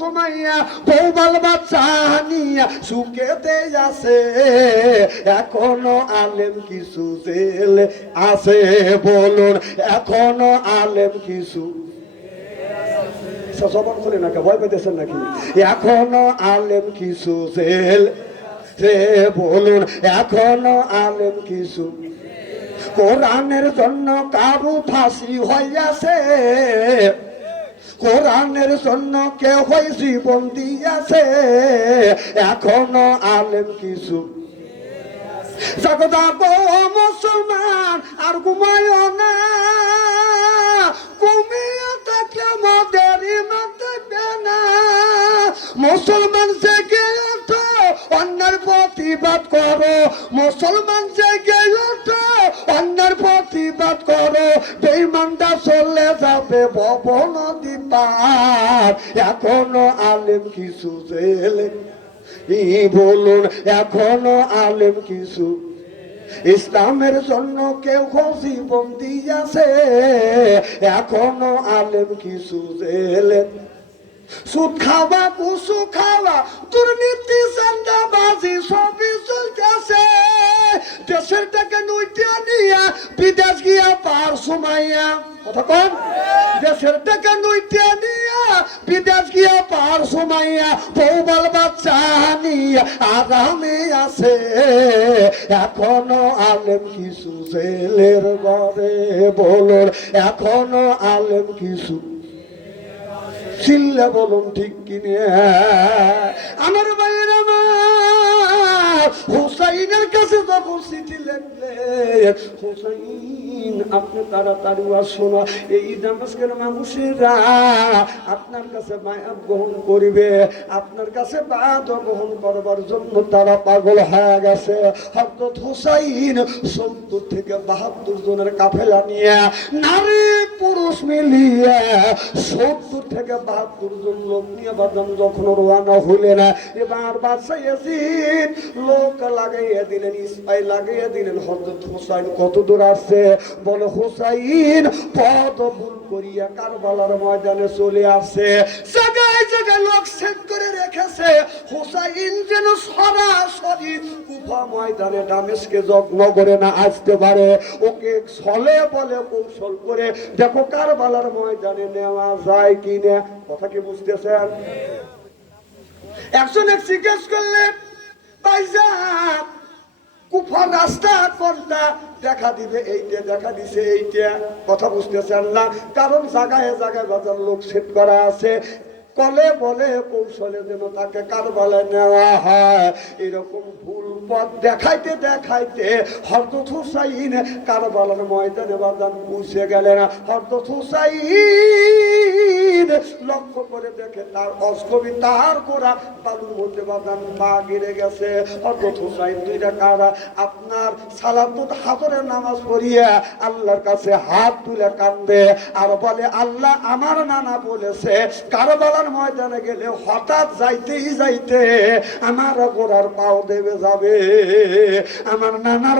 সুমাইয়া বৌবাল বাচ্চা নিয়া সুখেতে আছে। এখনও আলেম কিছু জেল আছে বলুন, এখনও আলেম কিছু জবান খুলে নাকি ভয় পেতেছেন নাকি? এখনও আলেম কিছু জেল সে বলুন, এখনও আলেম কিছু কোরআনের জন্য কারু ফাঁসি হইয়াছে। কোরআনের জন্য কে হয় জীবন দিয়াছে। এখনও আলেম কিছু। মুসলমান, আর ঘুমায় না। ঘুমিয়ে থাকলে মদের মাথাবে না। মুসলমান জেগে ওঠো, অন্যের প্রতিবাদ করো। মুসলমান জেগে ওঠো, অন্যের প্রতিবাদ করো। বেইমানটা চলে যাবে ভব পার এখনও আলেম কিছু জেলে বলুন, এখনও আলেম কিছু ইসলামের জন্য কেউ জীবন দিয়াছে এখনও আলেম কিছু জেলে সুদ খাওয়া, কুসু খাওয়া, দুর্নীতি চান্দাবাজি সবই চলতেছে। দেশের টাকা নইটা নিয়া বিদেশ গিয়া পার সুমাইয়া। কথা কন? দেশের টাকা নইটা নিয়া বিদেশ গিয়া পার পৌবল বাচ্চা নিয়ে আরামে আছে। এখনও আলেম কিছু জেলের ঘরে বলুন, এখনও আলেম কিছু চিল্লা বলুন, ঠিক কিনে আমার ভাই হুসাইনের কাছে যখন চিঠি লেখলেন হুসাইন, আপনি তাড়াতাড়ি আসুন এই দামাস্কের মানুষেরা আপনার কাছে মায়া গ্রহণ করিবে, আপনার কাছে বাদ গ্রহণ করবার জন্য তারা পাগল হয়ে গেছে। হজরত হুসাইন সত্তর থেকে বাহাত্তর জনের কাফেলা নিয়ে নারী পুরুষ মিলিয়ে সত্তর থেকে বাহাত্তর জন লোক নিয়ে বাদাম যখন রোয়ানা হইলেন এবার বাদশাহ লোক লাগাইয়া দিলেন লাগাইয়া দিলেন। হজরত হুসাইন কত দূর আসছে? বলে, হুসাইন পদ ভুল করিয়া কারবালার ময়দানে চলে আসছে। জায়গায় জায়গায় লোক সেট করে রেখেছে। হুসাইন যেন সরাসরি কুফা ময়দানে দামেশকে নগরে না আসতে পারে। ওকে ছলে বলে কৌশল করে দেখো কারবালার ময়দানে নেওয়া যায় কি না কথা কি বুঝতেছেন? একজন এক জিজ্ঞেস করলেন রাস্তা কোনটা? দেখা দিবে এইটা, দেখা দিছে এইটা। কথা না? কারণ জায়গায় জায়গায় বাজার লোক সেট করা আছে। কলে বলে কৌশলে যেন তাকে কার কারবালে নেওয়া হয়। এরকম ভুল পথ দেখাইতে দেখাইতে হরদত হুসাইন কারবালার ময়দানে বাজান পৌঁছে গেলেন। হরদত হুসাইন লক্ষ্য করে দেখে তার অস্কবি তার করা বালুর মধ্যে বাজান পা গিরে গেছে। আপনার সালাতুত হাজরের নামাজ পড়িয়া আল্লাহর কাছে হাত তুলে কান্দে আর বলে, আল্লাহ আমার নানা বলেছে কারও কারবালার ময়দানে গেলে হঠাৎ যাইতেই যাইতে আমার গোড়ার পাও দেবে যাবে। আমার নানার